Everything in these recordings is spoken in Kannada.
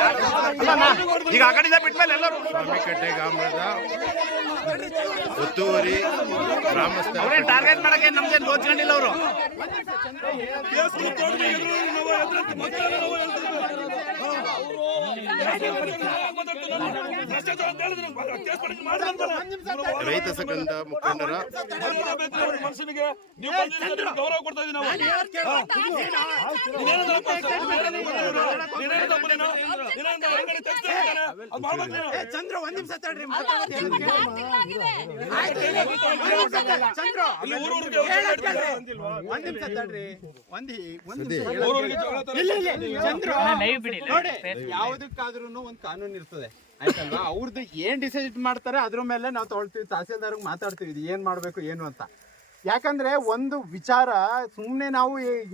Yeah. ಈಗ ಆ ಕಡೆಯಿಂದ ಬಿಟ್ಮೇಲೆ ಎಲ್ಲರೂ ಸ್ವಾಮಿಕಟ್ಟೆ ಗ್ರಾಮದ ಒತ್ತುವರಿ ಗ್ರಾಮಸ್ಥರು ಅವ್ರೇನ್ ಟಾರ್ಗೆಟ್ ಮಾಡಕ್ಕೆ ನಮ್ಗೇನು ಗೋಚ್ಕೊಂಡಿಲ್ಲ ಅವರು. ರೈತ ಸಂಘದ ಮುಖಂಡರ ಮನುಷ್ಯನಿಗೆ ನೀವು ಗೌರವ ಕೊಡ್ತಾ ಇದೀವಿ ನಾವು ಚಂದ್ರ ಒಂದ್ ನಿಮಿಷ ತಡ್ರಿ ಆಡ್ತಿದ್ದಾರೆ. ಒಂದ್ ನಿಮಿಷ ತಡ್ರಿ ಒಂದ್ ಒಂದ್ ಊರೂರಿಗೆ ಜಗಳ ತರ- ಇಲ್ಲ ಇಲ್ಲ ಚಂದ್ರ. ನೋಡಿ ಯಾವ್ದಕ್ಕಾದ್ರೂ ಒಂದ್ ಕಾನೂನು ಇರ್ತದೆ. ಆಯ್ತಲ್ವಾ? ಅವ್ರದ್ದು ಏನ್ ಡಿಸೈಡ್ ಮಾಡ್ತಾರೆ ಅದ್ರ ಮೇಲೆ ನಾವು ತೊಳ್ತೀವಿ ತಹಸೀಲ್ದಾರ್ ಮಾತಾಡ್ತೀವಿ ಇದು ಏನ್ ಮಾಡ್ಬೇಕು ಏನು ಅಂತ. ಯಾಕಂದ್ರೆ ಒಂದು ವಿಚಾರ ಸುಮ್ನೆ ನಾವು ಈ-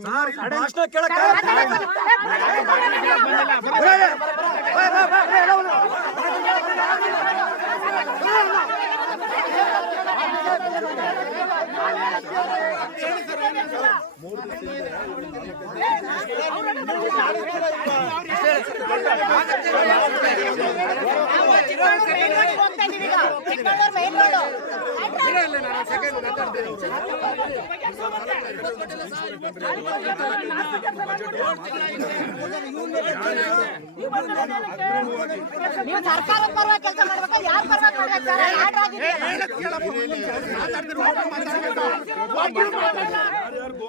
ನೀವು ಸರ್ಕಾರ ಪರವಾಗಿ ಕೆಲಸ ಮಾಡ್ಬೇಕಾ ಯಾರ ಪರವಾಗಿ ಮಾಡ್ಬೇಕು ಸರ್ ಆರ್ಡರ್ ಆಗಿದೆ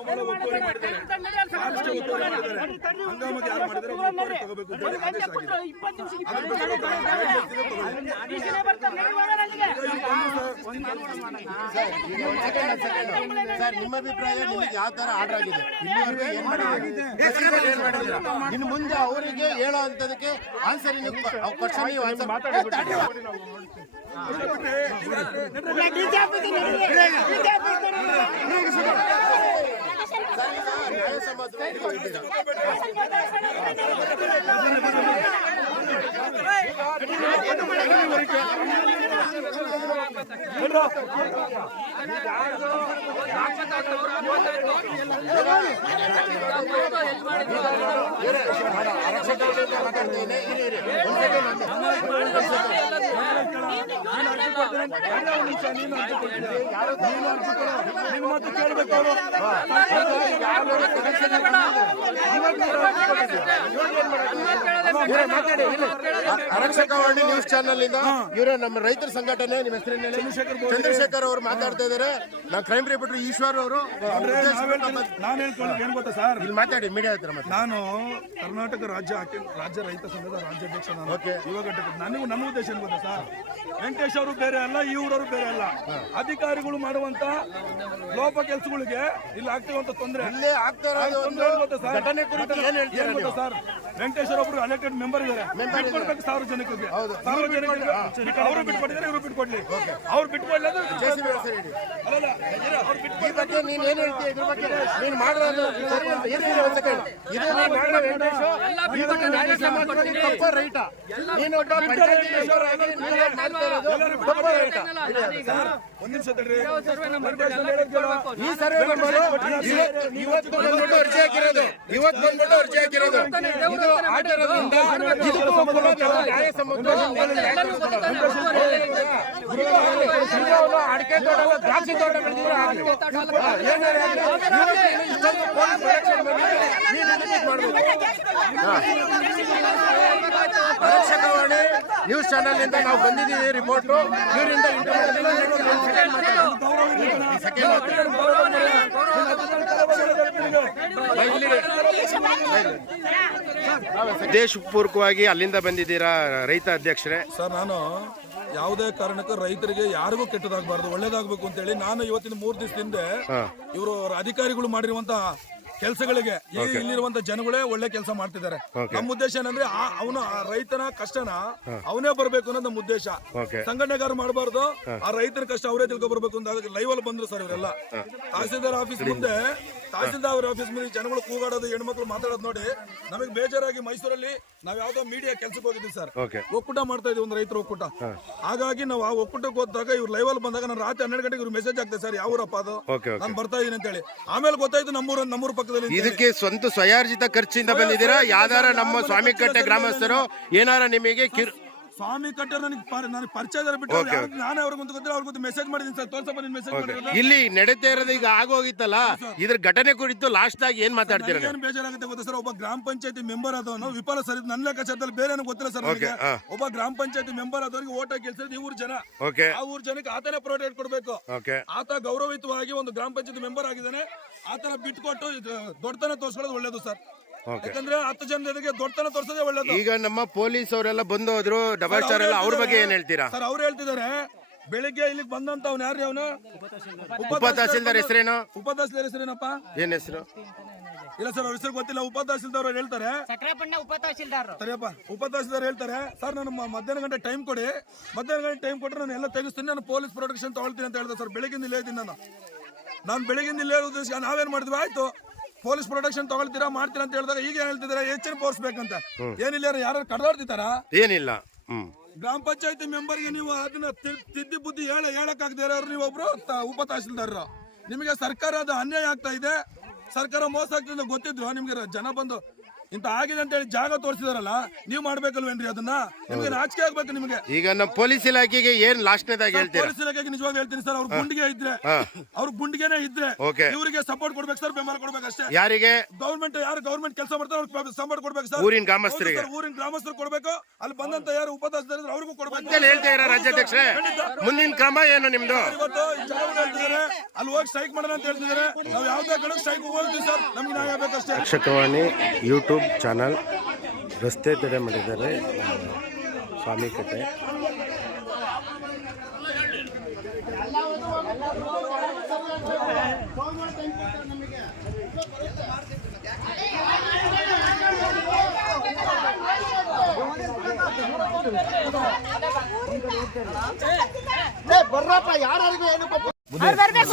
ಒತ್ತುವರಿ ಮಾಡಿದ್ದಾರೆ? ಒತ್ತುವರಿ ಮಾಡಿದ್ದಾರೆ. ಯಾರು ಒತ್ತುವರಿ ತಗೋಬೇಕು ಆದೇಶ ಸರ್ ನಿಮ್ಮ ಅಭಿಪ್ರಾಯ ನಿಮಗೆ ಯಾವ ತರ ಆರ್ಡರ್ ಆಗಿದೆ? ಇನ್ನು ಮುಂದೆ ಅವರಿಗೆ ಹೇಳೋ ಅಂತದಕ್ಕೆ ಆನ್ಸರ್ ನೀವು ಕ್ವಶನ್ ನೀವು ಆನ್ಸರ್ ನ್ಯಾಯ நியாயசமாத்திரம் ಆರಕ್ಷಕವಾಣಿ ನ್ಯೂಸ್ ಚಾನೆಲ್ ಇಂದ ಇವರೇ ನಮ್ಮ ರೈತರ ಸಂಘಟನೆ ನಿಮ್ಮ ಹೆಸರಿನ ಚಂದ್ರಶೇಖರ್ ಅವರು ಮಾತಾಡ್ತಾ ಇದ್ದಾರೆ ನಾನು ಕ್ರೈಮ್ ರಿಪೋರ್ಟರ್ ಈಶ್ವರ್ ಅವರು. ನಾನು ಏನ್ ಗೊತ್ತಾ ಸರ್? ಇಲ್ಲಿ ಮಾತಾಡಿ ಮೀಡಿಯಾ ಹತ್ರ ನಾನು ಕರ್ನಾಟಕ ರಾಜ್ಯ ರಾಜ್ಯ ರೈತ ಸಂಘದ ರಾಜ್ಯಾಧ್ಯಕ್ಷ ನಾನು. Okay. ಯುವ ಘಟಕ ನನಗೂ ನನ್ನ ಉದ್ದೇಶ ಏನ್ ಗೊತ್ತಾ ಸರ್? ವೆಂಕಟೇಶ್ ಅವರು ಬೇರೆ ಅಲ್ಲ ಇವರವರು ಬೇರೆ ಅಲ್ಲ. ಅಧಿಕಾರಿಗಳು ಮಾಡುವಂತ ಲೋಪ ಕೆಲಸಗಳಿಗೆ ಇಲ್ಲಿ ಆಗ್ತಿರುವಂತ ತೊಂದರೆ. ಇಲ್ಲೇ ಆಗ್ತಾ ಘಟನೆ ಕುರಿತು ಏನ್ ಹೇಳ್ತೀರಾ ಸರ್? ವೆಂಕಟೇಶ್ವರ ಒಬ್ರು ಎಲೆಕ್ಟೆಡ್ ಮೆಂಬರ್ ಇದ್ದಾರೆ ಬಿಟ್ಕೊಡ್ಬೇಕು ಸಾರ್ವಜನಿಕರಿಗೆ ಸಾರ್ವಜನಿಕರಿಗೆ ಅವರು ಬಿಟ್ಕೊಟ್ಟಿದ್ದಾರೆ ಇವರು ಬಿಟ್ಕೊಡ್ಲಿ ಅವ್ರು ಬಿಟ್ಕೊಡ್ಲಿ ಅಂದ್ರೆ ಈ ಬಗ್ಗೆ ನೀನ್ ಏನ್ ಹೇಳ್ತೀಯ ಇದ್ರ ಬಗ್ಗೆ? ನೀನ್ ಮಾಡೋದು ಸರಿ ಅಂತ ಹೇಳಿ ಒಂದ್ ಸೆಕೆಂಡ್ ಇದು ನೀನ್ ಮಾಡೋ ವೆಂಕಟೇಶ್ ಇದು ನ್ಯಾಯ ಸಮಾಜವಾಗಿ ತಪ್ಪ ರೈಟ. ನೀನು ಒಬ್ಬ ಪಂಚಾಯತಿ ಮೆಂಬರ್ ಆಗಿ ನೀನ್ ಏನ್ ಮಾಡ್ತಾ ಇರೋದು? ತಪ್ಪ ರೈಟ. ಒಂದ್ ನಿಮಿಷ ತಡ್ರಿ. ವೆಂಕಟೇಶ್ ಅಲ್ಲಿ ಹೇಳೋದ್ ಕೇಳು. ಈ ಸರ್ವೆ ನಂಬರು ಇವತ್ತು ಬಂದ್ಬಿಟ್ಟು ಅರ್ಜಿ ಹಾಕಿರೋದು. ಇವತ್ತು ಬಂದ್ಬಿಟ್ಟು ಅರ್ಜಿ ಹಾಕಿರೋದು. ಇದು ಆಗಿರೋದ್ರಿಂದ ಇದಕ್ಕೂ ನ್ಯಾಯ ಸಮಾಜವಾಗಿ ಅಡಿಕೆ ತೋಟ ದ್ರಾಕ್ಷಿ ತೋಟ. ಹಾ. ನ್ಯೂಸ್ ಚಾನೆಲ್ ಇಂದ ನಾವು ಬಂದಿದ್ದೀವಿ ರಿಪೋರ್ಟ್ ಇವರಿಂದ ದೇಶಪೂರ್ವಕವಾಗಿ ಅಲ್ಲಿಂದ ಬಂದಿದ್ದೀರಾ ರೈತ ಅಧ್ಯಕ್ಷರೇ ಸರ್, ನಾನು ಯಾವುದೇ ಕಾರಣಕ್ಕೂ ರೈತರಿಗೆ ಯಾರಿಗೂ ಕೆಟ್ಟದಾಗಬಾರದು ಒಳ್ಳೇದಾಗಬೇಕು ಅಂತ ಹೇಳಿ ನಾನು ಇವತ್ತಿನ ಮೂರ್ ಹಿಂದೆ ಇವರು ಅಧಿಕಾರಿಗಳು ಮಾಡಿರುವಂತಹ ಕೆಲಸಗಳಿಗೆ ಇಲ್ಲಿರುವಂತ ಜನಗಳೇ ಒಳ್ಳೆ ಕೆಲಸ ಮಾಡ್ತಿದ್ದಾರೆ. ನಮ್ಮ ಉದ್ದೇಶ ಏನಂದ್ರೆ ಆ- ಅವನು ಆ ರೈತನ ಕಷ್ಟನ ಅವನೇ ಬರ್ಬೇಕು ಅನ್ನೋದು ನಮ್ಮ ಉದ್ದೇಶ. ಸಂಘಟನೆಗಾರ ಮಾಡಬಾರ್ದು ಆ ರೈತನ ಕಷ್ಟ ಅವರೇ ತಿಳ್ಕೊ ಬರ್ಬೇಕು ಅಂತ ಲೈವ್ ಅಲ್ಲಿ ಬಂದ್ರು ಸರ್ ಇವರೆಲ್ಲ. ತಹಸೀಲ್ದಾರ್ ಆಫೀಸ್ ಮುಂದೆ ತಹಸೀಲ್ದಾರ್ ಆಫೀಸ್ ಮುಂದೆ ಜನಗಳು ಕೂಗಾಡೋದು ಹೆಣ್ಮಕ್ಳು ಮಾತಾಡೋದು ನೋಡಿ ನಮಗೆ ಬೇಜಾರಾಗಿ ಮೈಸೂರಲ್ಲಿ ನಾವ್ ಯಾವ್ದೋ ಮೀಡಿಯಾ ಕೆಲ್ಸಕ್ಕೆ ಹೋಗಿದ್ವಿ ಸರ್. ಓಕೆ ಒಕ್ಕೂಟ ಮಾಡ್ತಾ ಇದ್ವಿ ಒಂದು ರೈತರ ಒಕ್ಕೂಟ. ಹಾಗಾಗಿ ನಾವು ಆ ಒಕ್ಕೂಟಕ್ಕೆ ಹೋದಾಗ ಇವ್ರು ಲೈವ್ ಅಲ್ಲಿ ಬಂದಾಗ ನಾನು ರಾತ್ರಿ ಹನ್ನೆರಡು ಗಂಟೆಗೆ ಇವ್ರು ಮೆಸೇಜ್ ಆಗ್ತದೆ ಸರ್ ಯಾವ ಊರಪ್ಪ ಅದು? ಓಕೆ ಓಕೆ ನಾನು ಬರ್ತಾ ಇದೀನಿ ಅಂತ ಹೇಳಿ ಆಮೇಲೆ ಗೊತ್ತಾಯ್ತು ನಮ್ಮೂರ ನಮ್ಮೂರ ಪಕ್ಕದಲ್ಲಿ ಅಂತ ಹೇಳಿ. ಇದಕ್ಕೆ ಸ್ವಂತ ಸ್ವಯಾರ್ಜಿತ ಖರ್ಚಿಂದ ಬಂದಿದ್ದೀರಾ? ಯಾವ್ದಾರ ನಮ್ಮ ಸ್ವಾಮಿಕಟ್ಟೆ ಗ್ರಾಮಸ್ಥರು ಏನಾರ ನಿಮಗೆ ಕಿರ್ ಸ್ವಾಮಿ ಕಟ್ಟರ್ ನನಗೆ ಪರ್- ನನಗೆ ಪರಿಚಯ ಬಿಟ್ಟು ಅವ್ರು ಯಾರು- ನಾನೇ ಅವ್ರಿಗೆ ಒಂದು ಗೊತ್ತಿಲ್ಲ ಅವ್ರಿಗೆ ಮೆಸೇಜ್ ಮಾಡಿದ್ದೀನಿ ಸರ್. ತೋರ್ಸಪ್ಪ ನಿನ್ ಮೆಸೇಜ್ ಮಾಡಿರೋದು. ಇಲ್ಲಿ ನಡೀತಾ ಇರೋದು ಈಗ ಆಗೋಗಿತ್ತಲ್ಲ? ಇದ್ರ ಘಟನೆ ಕುರಿತು ಲಾಸ್ಟ್ ಆಗಿ ಏನ್ ಮಾತಾಡ್ತೀರಾ ಏನ್ ಏನು ಬೇಜಾರಾಗುತ್ತೆ ಗೊತ್ತಾ ಸರ್? ಒಬ್ಬ ಗ್ರಾಮ ಪಂಚಾಯತಿ ಮೆಂಬರ್ ಆದವನು ವಿಫಲ ಸರ್ ಇದು ನನ್ನ ಲೆಕ್ಕಾಚಾರದಲ್ಲಿ ಬೇರೆ ಏನೂ ಗೊತ್ತಿಲ್ಲ ಸರ್ ನನಗೆ. ಒಬ್ಬ ಗ್ರಾಮ ಪಂಚಾಯತಿ ಮೆಂಬರ್ ಆದವರಿಗೆ ಓಟ್ ಹಾಕಿ ಈ ಊರ್ ಜನ. ಓಕೆ ಆ ಊರ್ ಜನಕ್ಕೆ ಆತನೇ ಪ್ರೊಟೆಕ್ಟ್ ಕೊಡ್ಬೇಕು. ಓಕೆ ಆತ ಗೌರವಯುತವಾಗಿ ಒಂದು ಗ್ರಾಮ ಪಂಚಾಯತಿ ಮೆಂಬರ್ ಆಗಿದ್ದಾನೆ. ಆತನ ಬಿಟ್ಕೊಟ್ಟು ಇದು ದೊಡ್ಡತನ ತೋರ್ಸ್ಕೊಳ್ಳೋದು ಒಳ್ಳೇದು ಸರ್. ಯಾಕಂದ್ರೆ ಹತ್ತು ಜನರಿಗೆ ದೊಡ್ಡತನ ತೋರ್ಸೋದೇ ಒಳ್ಳೇದು. ಈಗ ನಮ್ಮ ಪೊಲೀಸ್ ಅವರೆಲ್ಲ ಬಂದು ಹೋದ್ರು ಡಬಲ್ ಸ್ಟಾರ್ ಎಲ್ಲ ಅವ್ರ ಬಗ್ಗೆ ಏನ್ ಹೇಳ್ತೀರಾ? ಸರ್ ಅವ್ರು ಹೇಳ್ತಿದ್ದಾರೆ ಬೆಳಿಗ್ಗೆ ಇಲ್ಲಿ ಬಂದಂತ ಅವ್ನು? ಯಾರು ಅವನು ಉಪ ತಹಸೀಲ್ದಾರ್ ಹೆಸರೇನು? ಉಪ ತಹಸೀಲ್ದಾರ್ ಹೆಸರೇನಪ್ಪ? ಏನ್ ಹೆಸರು? ಇಲ್ಲ ಸರ್ ಅವ್ರ ಹೆಸರು ಗೊತ್ತಿಲ್ಲ. ಉಪ ತಹಸೀಲ್ದಾರ್ ಅವ್ರು ಹೇಳ್ತಾರೆ. ಸಕ್ರಪಣ್ಣ ಉಪ ತಹಶೀಲ್ದಾರ್ ಸರಿಯಪ್ಪ ಉಪ ತಹಸೀಲ್ದಾರ್ ಹೇಳ್ತಾರೆ. ಸರ್ ನಾನು ಮಧ್ಯಾಹ್ನ ಗಂಟೆ ಟೈಮ್ ಕೊಡಿ. ಮಧ್ಯಾಹ್ನ ಗಂಟೆ ಟೈಮ್ ಕೊಟ್ಟರೆ ನಾನು ಎಲ್ಲ ತೆಗಿಸ್ತೀನಿ. ನಾನು ಪೊಲೀಸ್ ಪ್ರೊಟೆಕ್ಷನ್ ತಗೊಳ್ತೀನಿ ಅಂತ ಹೇಳಿದೆ ಸರ್. ಬೆಳಿಗ್ಗೆ ಇಲ್ಲೇ ಇದ್ದೀನಿ ನಾನು. ನಾನು ಬೆಳಿಗ್ಗೆ ಇಲ್ಲೇ ಉದ್ದೇಶ ನಾವೇನ್ ಮಾಡಿದ್ವಿ? ಆಯ್ತು. ಪೊಲೀಸ್ ಪ್ರೊಟೆಕ್ಷನ್ ತಗೊಳ್ತೀರಾ ಮಾಡ್ತೀರಾ ಅಂತ ಹೇಳಿದಾಗ ಈಗ ಹೇಳ್ತಿದ್ರೆ ಹೆಚ್ಚಿನ ಫೋರ್ಸ್ ಬೇಕಂತ ಏನಿಲ್ಲ ಯಾರು ಕಡ್ದಾಡ್ತಿದಾರ ಏನಿಲ್ಲ. ಹ್ಮ್. ಗ್ರಾಮ ಪಂಚಾಯತಿ ಮೆಂಬರ್ಗೆ ನೀವು ಅದನ್ನ ತಿದ್ದಿ ಬುದ್ಧಿ ಹೇಳ ಹೇಳಕ್ಕಾಗದೇ ಇರೋರು ನೀವು ಒಬ್ರು ತ- ಉಪ ತಹಸೀಲ್ದಾರರು. ನಿಮಗೆ ಸರ್ಕಾರ ಅದು ಅನ್ಯಾಯ ಆಗ್ತಾ ಇದೆ. ಸರ್ಕಾರ ಮೋಸ ಆಗ್ತದೆ ಗೊತ್ತಿದ್ರು. ನಿಮ್ಗೆ ಜನ ಬಂದು ಇಂತ ಆಗಿದೆ ಅಂತ ಹೇಳಿ ಜಾಗ ತೋರಿಸಿದಾರಲ್ಲ ನೀವ್ ಮಾಡ್ಬೇಕಲ್ವೇನ್ರಿ ಅದನ್ನ? ನಿಮ್ಗೆ ರಾಜಕೀಯ ಆಗ್ಬೇಕು ನಿಮಗೆ. ಈಗ ನಮ್ಮ ಪೊಲೀಸ್ ಇಲಾಖೆಗೆ ಏನ್ ಲಾಸ್ಟ್ನೇದಾಗಿ ಹೇಳ್ತೀರಾ? ಪೊಲೀಸ್ ಇಲಾಖೆಗೆ ನಿಜವಾಗ ಹೇಳ್ತೀನಿ ಸರ್ ಅವ್ರ ಗುಂಡಿಗೆ ಇದ್ರೆ ಅವ್ರ ಗುಂಡಿಗೆನೆ ಇದ್ರೆ Okay. ಇವರಿಗೆ ಸಪೋರ್ಟ್ ಕೊಡ್ಬೇಕು ಸರ್ ಬೆಂಬಲ ಕೊಡ್ಬೇಕು ಅಷ್ಟೇ. ಯಾರಿಗೆ? ಗೌರ್ಮೆಂಟ್ ಯಾರು ಗೌರ್ಮೆಂಟ್ ಕೆಲಸ ಮಾಡ್ತಾರೆ ಅವ್ರಿಗೆ ಸಪೋರ್ಟ್ ಕೊಡ್ಬೇಕು ಸರ್. ಊರಿನ ಗ್ರಾಮಸ್ಥರಿಗೆ. ಹೌದು ಸರ್, ಊರಿನ ಗ್ರಾಮಸ್ಥರು ಕೊಡ್ಬೇಕು. ಅಲ್ಲಿ ಬಂದಂತ ಯಾರು ಉಪ ತಹಸೀಲ್ದಾರ್ ಅವ್ರಿಗೂ ಕೊಡ್ಬೇಕು. ಅಂತ ಹೇಳ್ತಾ ಇರ ರಾಜ್ಯಾಧ್ಯಕ್ಷರೇ. ಮುಂದಿನ ಕ್ರಮ ಏನು ನಿಮ್ದು? ಇವತ್ತು ಈ ಚುನಾವಣೆ ಹೇಳ್ತಿದ್ದಾರೆ. ಅಲ್ಲಿ ಹೋಗಿ ಸ್ಟ್ರೈಕ್ ಮಾಡೋಣ ಅಂತ ಹೇಳ್ತಿದ್ದಾರೆ. ನಾವು ಯಾವ್ದೇ ಕಡೆ ಸ್ಟ್ರೈಕ್ ಹೋಗ್ತೀವಿ ಸರ್. ನಮ್ಗೆ ನ್ಯಾಯ ಬೇಕಷ್ಟೇ. ಯೂಟ್ಯೂಬ್ ಚಾನಲ್ ರಸ್ತೆ ತಡೆ ಮಾಡಿದ್ದಾರೆ ಸ್ವಾಮಿ ಕಟ್ಟೆ.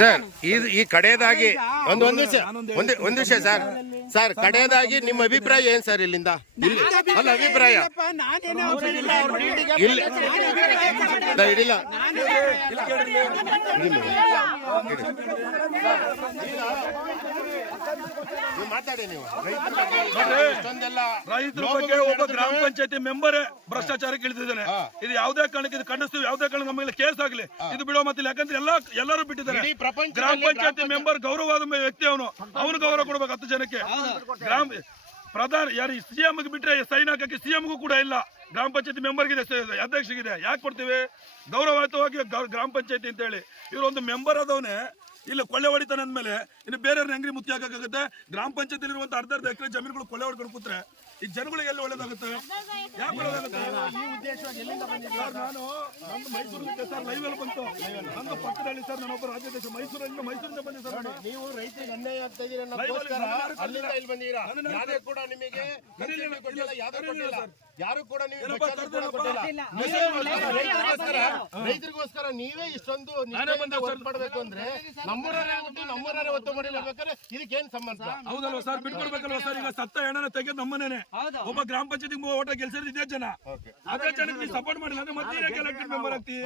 ಸರ್ ಇದು ಈ ಕಡೆಯದಾಗಿ ಒಂದು ಒಂದು ವಿಷಯ ಒಂದು ಒಂದು ವಿಷಯ ಸರ್. ಸರ್ ಕಡೆಯದಾಗಿ ನಿಮ್ಮ ಅಭಿಪ್ರಾಯ ಏನ್ ಸರ್ ಇಲ್ಲಿಂದ? ಇಲ್ಲಿ ಅಲ್ಲ ಅಭಿಪ್ರಾಯ. ಇಲ್ಲಿ. ನೀವು ಮಾತಾಡಿ ನೀವು ರೈತರ ಬಗ್ಗೆ ಒಬ್ಬ ಗ್ರಾಮ ಪಂಚಾಯತಿ ಮೆಂಬರ್ ಭ್ರಷ್ಟಾಚಾರಕ್ಕೆ ಇಳಿದಿದ್ದಾನೆ. ಇದು ಯಾವುದೇ ಕಾರಣಕ್ಕೆ ಇದು ಖಂಡಿಸ್ತೀವಿ ಯಾವುದೇ ಕಾರಣ ನಮ್ಮ ಮೇಲೆ ಕೇಸ್ ಆಗಲಿ. ಇದು ಬಿಡೋ ಮತ್ತಿಲ್ಲ ಯಾಕಂದ್ರೆ ಎಲ್ಲ ಎಲ್ಲರೂ ಬಿಟ್ಟಿದ್ದಾರೆ. ಗ್ರಾಮ ಪಂಚಾಯತಿ ಮೆಂಬರ್ ಗೌರವವಾದ ವ್ಯಕ್ತಿ ಅವನು. ಅವನು ಗೌರವ ಕೊಡ್ಬೇಕು ಹತ್ತು ಜನಕ್ಕೆ. ಗ್ರಾಮ ಪ್ರಧಾನ ಯಾರು ಸಿಎಂ ಬಿಟ್ರೆ ಸೈನ್ ಹಾಕಕ್ಕೆ ಸಿಎಂಗೂ ಕೂಡ ಇಲ್ಲ. ಗ್ರಾಮ ಪಂಚಾಯತಿ ಮೆಂಬರ್ಗಿದೆ ಅಧ್ಯಕ್ಷಗಿದೆ. ಯಾಕೆ ಕೊಡ್ತೀವಿ? ಗೌರವಯುತವಾಗಿ ಗ್ರಾಮ ಪಂಚಾಯತಿ ಅಂತ ಹೇಳಿ ಇವ್ರು ಒಂದು ಮೆಂಬರ್ ಆದವನೇ, ಇಲ್ಲ ಕೊಳ್ಳೆ ಹೊಡಿತಾನೆ ಅಂದ್ಮೇಲೆ, ಇನ್ನು ಬೇರೆಯವ್ರನ್ನ ಹೆಂಗ್ರಿ ಮುತ್ತಿ ಹಾಕಕ್ಕಾಗುತ್ತೆ? ಗ್ರಾಮ ಪಂಚಾಯತಿ ಇರುವಂತ ಅರ್ಧ ಅರ್ಧ ಎಕರೆ ಜಮೀನುಗಳು ಕೊಳ್ಳೆ ಹೊಡ್ಕೊಂಡು ಕೂತ್ರೆ ಈ ಜನಗಳಿಗೆ ಎಲ್ಲಿ ಒಳ್ಳೇದಾಗುತ್ತೆ? ಯಾಕೆ ಒಳ್ಳೇದಾಗುತ್ತೆ? ಸರ್ ನಾನು ನಂದು ಮೈಸೂರಿನಿಂದ ಸರ್ ಲೈವ್ ಅಲ್ಲಿ ಬಂತು. ನಂದು ಪಕ್ಕದಲ್ಲಿ ಸರ್ ನಾನೊಬ್ಬ ರಾಜ್ಯಾಧ್ಯಕ್ಷ ಮೈಸೂರಿಂದ ಮೈಸೂರಿಂದ ಬಂದೆ ಸರ್. ನೀವು ರೈತರಿಗೆ ಅನ್ಯಾಯ ಆಗ್ತಾ ಇದೀರ ಅಲ್ಲಿಂದ ಇಲ್ಲಿ ಬಂದಿರಾ ನಾನು ಯಾರೇ ಕೂಡ ನಿಮಗೆ interview ಕೊಟ್ಟಿಲ್ಲ, ಯಾರು ಕೂಡ ನೀವು. ರೈತರಿಗೋಸ್ಕರ ನೀವೇ ಇಷ್ಟೊಂದು ಮಾಡ್ಬೇಕು ಅಂದ್ರೆ ನಮ್ಮೂರೇ ಹುಟ್ಟಿ ನಮ್ಮೂರೇ ಒತ್ತು ಇದಕ್ಕೆ ಏನ್ ಸಂಬಂಧ? ಹೌದಲ್ವಾ ಸರ್ ಬಿಟ್ಕೊಡ್ಬೇಕಲ್ವಾ ಸರ್? ಈಗ ಸತ್ತ ಹೆಣನ ತೆಗೆದು ನಮ್ಮನೇನೆ. ಒಬ್ಬ ಗ್ರಾಮ ಪಂಚಾಯತಿ ಓಟ ಗೆಲ್ಸಿರೋದು ಇದೇ ಜನ. ಅದೇ ಜನಕ್ಕೆ ನೀವು ಸಪೋರ್ಟ್ ಮಾಡಿಲ್ಲ ಅಂದ್ರೆ ಮತ್ತೆ ಯಾಕೆ ಎಲೆಕ್ಟೆಡ್ ಮೆಂಬರ್ ಆಗ್ತಿ.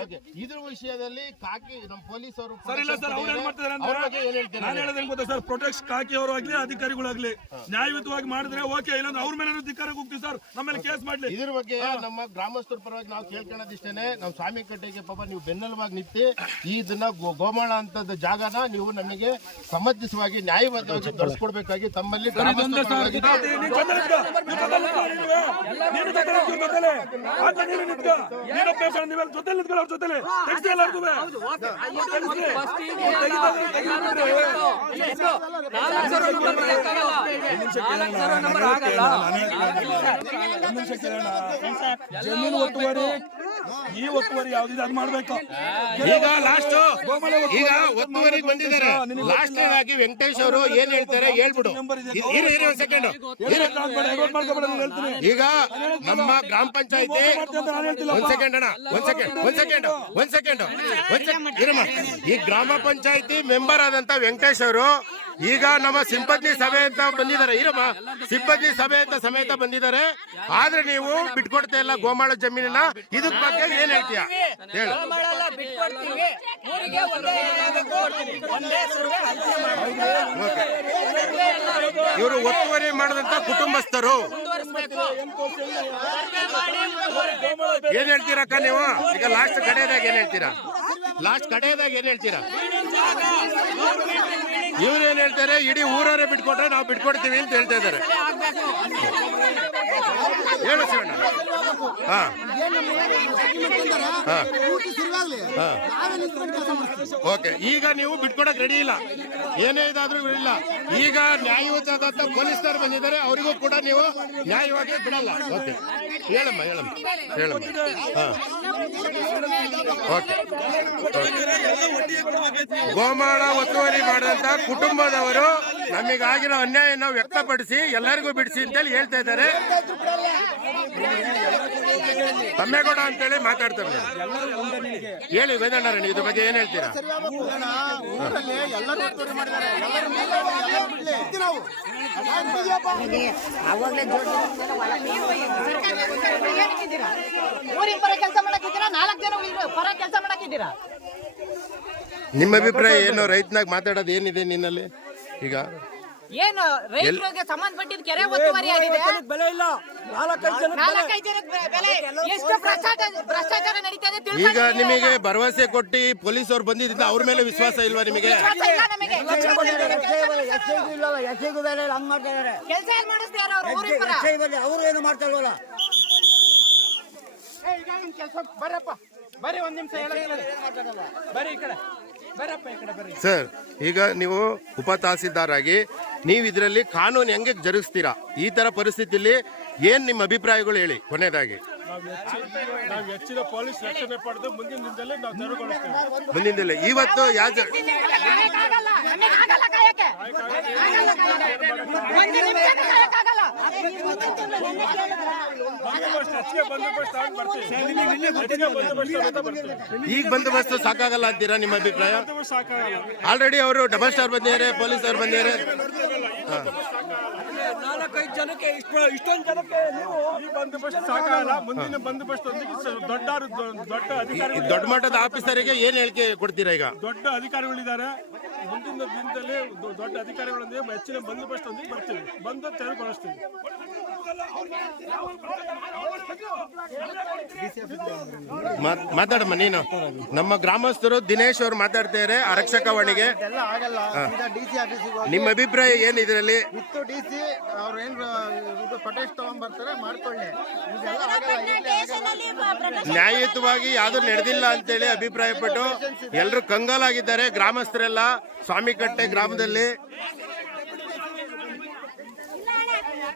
ಇದ್ರ ವಿಷಯದಲ್ಲಿ ಕಾಕಿ ನಮ್ಮ ಪೊಲೀಸ್ ಅವರು ಸರ್ ಇಲ್ಲ ಸರ್ ಅವ್ರು ಏನ್ ಮಾಡ್ತಾರೆ ನಾನು ಹೇಳೋದೇನ್ ಗೊತ್ತಾ ಸರ್? ಪ್ರೊಟೆಕ್ಟ್ ಕಾಕಿ ಅವರು ಆಗ್ಲಿ ಅಧಿಕಾರಿಗಳಾಗ್ಲಿ. ನ್ಯಾಯಯುತವಾಗಿ ಮಾಡಿದ್ರೆ ಓಕೆ ಇಲ್ಲಾಂದ್ರೆ ಅವ್ರ ಮೇಲೆ ಧಿಕ್ಕಾರಕ್ಕೆ ಹೋಗ್ತೀವಿ ಸರ್. ನಮ್ಮಲ್ಲಿ ಕೇಸ್ ಮಾಡ್ಲಿ. ಇದ್ರ ಬಗ್ಗೆ ನಮ್ಮ ಗ್ರಾಮಸ್ಥರ ಪರವಾಗಿ ನಾವು ಕೇಳ್ಕೊಳ್ಳೋದಿಷ್ಟೇನೆ. ನಾವು ಸ್ವಾಮಿ ಕಟ್ಟೆಗೆ ಪಾಪ ನೀವು ಬೆನ್ನೆಲುವಾಗಿ ನಿಂತಿ ಈ ಇದನ್ನ ಗೋ- ಗೋಮಾಳ ಅಂತದ ಜಾಗನ ನೀವು ನಮಗೆ ಸಮಂಜಸವಾಗಿ ನ್ಯಾಯಬದ್ಧವಾಗಿ ದೊರಸ್ಕೊಡ್ಬೇಕಾಗಿ ತಮ್ಮಲ್ಲಿ ನೀನು ಜೊತೆಲೆ. ಆತ ನೀನು ನಿಂತ್ಕೊ. ನೀನು ಪೇಷಂಟ್ ನೀವೆಲ್ಲ ಜೊತೆ ನಿಂತ್ಕೊಳ್ಳಿ ಅವ್ರ ಜೊತೆಲೆ ತೆಗ್ಸಿ ಕೇಳೋಣ. ಜಮೀನು ಒತ್ತುವರಿ ಈ ಒತ್ತುವರಿ ಯಾವ್ದಿದೆ ಅದ್ ಮಾಡ್ಬೇಕು ಈಗ ಲಾಸ್ಟ್ ಈಗ ಒತ್ತುವರಿ ಒತ್ತುವರಿಗೆ ಬಂದಿದ್ದಾರೆ ಲಾಸ್ಟ್ ಆಗಿ ವೆಂಕಟೇಶ್ ಅವರು ಏನ್ ಹೇಳ್ತಾರೆ ಹೇಳ್ಬಿಡು ಇ- ಇರಿ ಇರಿ ಒಂದ್ ಸೆಕೆಂಡ್. ಈಗ ನಮ್ಮ ಗ್ರಾಮ ಪಂಚಾಯತಿ ಒಂದ್ ಸೆಕೆಂಡ್ ಅಣ್ಣ ಒಂದ್ ಸೆಕೆಂಡ್ ಒಂದ್ ಸೆಕೆಂಡ್ ಒಂದ್ ಸೆಕೆಂಡ್ ಒಂದ್ ಸೆಕೆಂಡ್ ಇರಮ್ಮ ಈ ಗ್ರಾಮ ಪಂಚಾಯತಿ ಮೆಂಬರ್ ಆದಂತ ವೆಂಕಟೇಶ್ ಅವರು ಈಗ ನಮ್ಮ ಸಿಂಪತ್ನಿ ಸಭೆ ಅಂತ ಬಂದಿದ್ದಾರೆ. ಇರಮ್ಮ ಸಿಂಪತ್ನಿ ಸಭೆ ಅಂತ ಸಮೇತ ಬಂದಿದ್ದಾರೆ. ಆದ್ರೆ ನೀವು ಬಿಟ್ಕೊಡ್ತಾ ಇಲ್ಲ ಗೋಮಾಳ ಜಮೀನಿನ ಇದ್ರ ಬಗ್ಗೆ ಏನ್ ಹೇಳ್ತೀಯ? ಹೇಳು. ಇವರು ಒತ್ತುವರಿ ಮಾಡಿದಂತ ಕುಟುಂಬಸ್ಥರು. ಏನ್ ಹೇಳ್ತೀರಕ್ಕ ನೀವು? ಈಗ ಲಾಸ್ಟ್ ಕಡೆಯದಾಗ ಏನ್ ಹೇಳ್ತೀರಾ? ಲಾಸ್ಟ್ ಕಡೆಯದಾಗ ಏನ್ ಹೇಳ್ತೀರಾ? ಹೇಳ್ತಾರೆ, ಇಡೀ ಊರವರೇ ಬಿಟ್ಕೊಟ್ರೆ ನಾವು ಬಿಟ್ಕೊಡ್ತೀವಿ ಅಂತ ಹೇಳ್ತಾ ಇದ್ದಾರೆ. ಹೇಳು ಶಿವಣ್ಣ. ಓಕೆ, ಈಗ ನೀವು ಬಿಟ್ಕೊಡಕ್ ರೆಡಿ ಇಲ್ಲ. ಏನೇ ಇದಾದ್ರೂ ಇಲ್ಲ. ಈಗ ನ್ಯಾಯಯುತವಾದಂತ ಪೊಲೀಸರು ಬಂದಿದ್ದಾರೆ, ಅವರಿಗೂ ಕೂಡ ನೀವು ನ್ಯಾಯವಾಗಿ ಬಿಡಲ್ಲ. ಓಕೆ. ಹೇಳಮ್ಮ ಹೇಳಮ್ಮ ಹೇಳಮ್ಮ. ಹಾ. ಓಕೆ. ಗೋಮಾಳ ಒತ್ತುವರಿ ಮಾಡಿದಂತ ಕುಟುಂಬದವರು ನಮಗಾಗಿರೋ ಅನ್ಯಾಯನ ವ್ಯಕ್ತಪಡಿಸಿ ಎಲ್ಲರಿಗೂ ಬಿಡಿಸಿ ಅಂತೇಳಿ ಹೇಳ್ತಾ ಇದ್ದಾರೆ. ತಮ್ಮೇಗೌಡ ಅಂತೇಳಿ ಮಾತಾಡ್ತಾರೆ ಹೇಳಿ ವೇದಣ್ಣರಣ್ಣ ಇದ್ರ ಬಗ್ಗೆ ಏನ್ ಹೇಳ್ತೀರಾ? ಊರಿನ ಪರ ಕೆಲಸ ಮಾಡಕ್ಕಿದ್ದೀರಾ? ನಾಲ್ಕು ಜನ ಪರ ಕೆಲಸ ಮಾಡಕ್ಕಿದ್ದೀರಾ? ನಿಮ್ಮ ಅಭಿಪ್ರಾಯ ಏನು? ರೈತನಾಗ ಮಾತಾಡೋದು ಏನಿದೆ ನಿನ್ನಲ್ಲಿ? ಈಗ ಏನು ರೈತರಿಗೆ ಸಂಬಂಧಪಟ್ಟಿದ ಕೆರೆ ಒತ್ತುವರಿ ಆಗಿದೆ? ಬೆಲೆ ಇಲ್ಲ. ನಾಲ್ಕೈದು ಜನ ನಾಲ್ಕೈದು ಜನಕ್ಕೆ ಬೆ- ಬೆಲೆ ಎಷ್ಟು ಭ್ರಷ್ಟಾಚಾರ ಭ್ರಷ್ಟಾಚಾರ ನಡೀತಾ ಇದೆ ಈಗ ನಿಮಗೆ ಭರವಸೆ ಕೊಟ್ಟು ಪೊಲೀಸ್ ಅವ್ರು ಬಂದಿದ್ದ ಅವ್ರ ಮೇಲೆ ವಿಶ್ವಾಸ ಇಲ್ವಾ ನಿಮಗೆ? ವಿಶ್ವಾಸ ಇಲ್ಲ ನಮಗೆ. ಎಸ್ಐಗೂ ಇಲ್ಲ ಎಸ್ಐಗೂ ಬೆಲೆ ಇಲ್ಲ ಹಂಗ್ ಮಾಡ್ತಾ ಇದಾರೆ ಕೆಲಸ ಏನ್ ಮಾಡಿಸ್ತಾರ ಅವ್ರು ಊರಿನ ಪರ? ಎಸ್ಐ ಬಲ್ಲಿ ಅವರು ಏನು ಮಾಡ್ತಾ ಇಲ್ವಲ್ಲ? ಕೆಲಸ? ಬರ್ರಪ್ಪ. ಬರ್ರಿ ಒಂದ್ ನಿಮಿಷ ಬರ್ರಿ ಈ ಕಡೆ. ಬರ್ರಪ್ಪ ಈ ಕಡೆ ಬರ್ರಿ. ಸರ್ ಈಗ ನೀವು ಉಪ ತಹಸೀಲ್ದಾರ್ ಆಗಿ ನೀವು ಇದರಲ್ಲಿ ಕಾನೂನು ಹೆಂಗೆ ಜರುಗಿಸ್ತೀರಾ? ಈ ತರ ಪರಿಸ್ಥಿತಿಯಲ್ಲಿ ಏನ್ ನಿಮ್ಮ ಅಭಿಪ್ರಾಯಗಳು ಹೇಳಿ ಕೊನೆಯದಾಗಿ? ನಾವು ಹೆಚ್ಚಿನ ಪೊಲೀಸ್ ರಕ್ಷಣೆ ಪಡೆದು ಮುಂದಿನ ದಿನದಲ್ಲಿ ನಾವು ತೆರವುಗೊಳಿಸ್ತೀವಿ. ಮುಂದಿನ ಇವತ್ತು ಯಾವ ಜ-. ಬಂದೋಬಸ್ತ್ ಹೆಚ್ಚಿಗೆ ಬಂದೋಬಸ್ತ್ ಆಗಿ ಬರ್ತೀವಿ. ಹೆಚ್ಚಿಗೆ ಬಂದೋಬಸ್ತ್ ಬರ್ತೀವಿ. ಈಗ ಬಂದೋಬಸ್ತು ಸಾಕಾಗಲ್ಲ ಅಂತೀರಾ ನಿಮ್ಮ ಅಭಿಪ್ರಾಯ? ಬಂದೋಬಸ್ತ್ ಸಾಕಾಗಲ್ಲ. ಆಲ್ರೆಡಿ ಅವರು ಡಬಲ್ ಸ್ಟಾರ್ ಬಂದಿದ್ದಾರೆ ಪೊಲೀಸ್ ಅವ್ರು ಬಂದಿದ್ದಾರೆ. ನಾಲ್ಕೈದು ಜನಕ್ಕೆ ಇಷ್ಟು ಇಷ್ಟೊಂದು ಜನಕ್ಕೆ ನೀವು ಈ ಬಂದೋಬಸ್ತ್ ಸಾಕಾಗಲ್ಲ ಮುಂದಿನ ಬಂದೋಬಸ್ತ್ ಒಂದಿಗೆ ಸ- ದೊಡ್ಡ ದೊಡ್ಡ ಈ ಅಧಿಕಾರಿ ದೊಡ್ಡ ಮಟ್ಟದ ಆಫೀಸರಿಗೆ ಏನ್ ಹೇಳಿಕೆ ಕೊಡ್ತೀರಾ ಈಗ? ದೊಡ್ಡ ಅಧಿಕಾರಿಗಳಿದ್ದಾರೆ. ಮುಂದಿನ ದಿನದಲ್ಲಿ ದೊಡ್ಡ ಅಧಿಕಾರಿಗಳೊಂದಿಗೆ ಹೆಚ್ಚಿನ ಬಂದೋಬಸ್ತ್ ಒಂದಿಗೆ ಬರ್ತೀವಿ. ಬಂದು ತೆರವುಗೊಳಿಸ್ತೀವಿ ಮಾತಾಡಮ್ಮ ನೀನು. ನಮ್ಮ ಗ್ರಾಮಸ್ಥರು ದಿನೇಶ್ ಅವರು ಮಾತಾಡ್ತಾ ಇದ್ದಾರೆ ಆಗಲ್ಲ. ಸಿ ಆಫೀಸಿಗೆ ನಿಮ್ಮ ಅಭಿಪ್ರಾಯ ಏನ್ ಇದರಲ್ಲಿ? ಇತ್ತು ಡಿ ಸಿ ಅವ್ರು ಏನ್ ಇದು ಪ್ರೊಟೆಸ್ಟ್ ತಗೊಂಡ್ಬರ್ತಾರೆ ಮಾಡ್ಕೊಳ್ಳಿ. ಇದೆಲ್ಲ ಆಗಲ್ಲ. ಈಗ್ಲೇ ಆಗಲ್ಲ. ನ್ಯಾಯಯುತವಾಗಿ ಯಾವ್ದು ನಡೆದಿಲ್ಲ ಅಂತೇಳಿ ಅಭಿಪ್ರಾಯಪಟ್ಟು ಎಲ್ಲರೂ ಕಂಗಾಲಾಗಿದ್ದಾರೆ ಗ್ರಾಮಸ್ಥರೆಲ್ಲ. ಸ್ವಾಮಿಕಟ್ಟೆ ಗ್ರಾಮದಲ್ಲಿ